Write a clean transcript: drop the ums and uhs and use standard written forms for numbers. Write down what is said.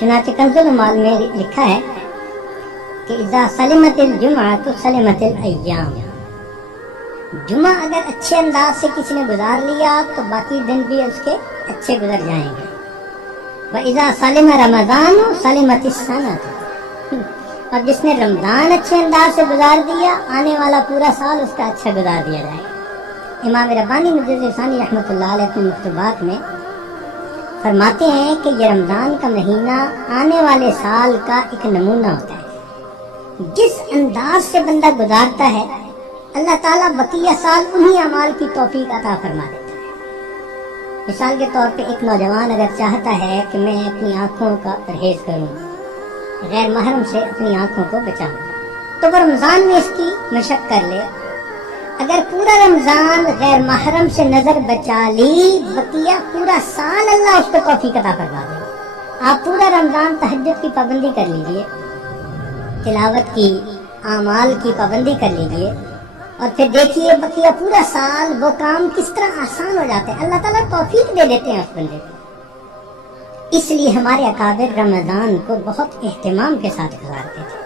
چنانچہ کنز المال میں لکھا ہے کہ اذا سلمت الجمعۃ سلمت الایام، جمعہ اگر اچھے انداز سے کسی نے گزار لیا تو باقی دن بھی اس کے اچھے گزر جائیں گے۔ وَإِذَا سَلِمَ رَمَضَانُ سَلِمَتِ السَّنَةُ، اور جس نے رمضان اچھے انداز سے گزار دیا آنے والا پورا سال اس کا اچھا گزار دیا جائے گا۔ امام ربانی مجدد ثانی رحمۃ اللہ علیہ اپنے مکتوبات میں فرماتے ہیں کہ یہ رمضان کا مہینہ آنے والے سال کا ایک نمونہ ہوتا ہے۔ جس انداز سے بندہ گزارتا ہے اللہ تعالیٰ بقیہ سال انہی اعمال کی توفیق عطا فرما دیتا ہے۔ مثال کے طور پہ ایک نوجوان اگر چاہتا ہے کہ میں اپنی آنکھوں کا پرہیز کروں، غیر محرم سے اپنی آنکھوں کو بچاؤں، تو وہ رمضان میں اس کی مشق کر لے۔ اگر پورا رمضان غیر محرم سے نظر بچا لی، بقیہ پورا سال اللہ اس کو توفیق عطا فرما دے گا۔ آپ پورا رمضان تہجد کی پابندی کر لیجئے، تلاوت کی، اعمال کی پابندی کر لیجئے، اور پھر دیکھیے بقیہ پورا سال وہ کام کس طرح آسان ہو جاتے ہیں، اللہ تعالیٰ توفیق دے دیتے ہیں اس بندے کو۔ اس لیے ہمارے اکابر رمضان کو بہت اہتمام کے ساتھ گزارتے تھے۔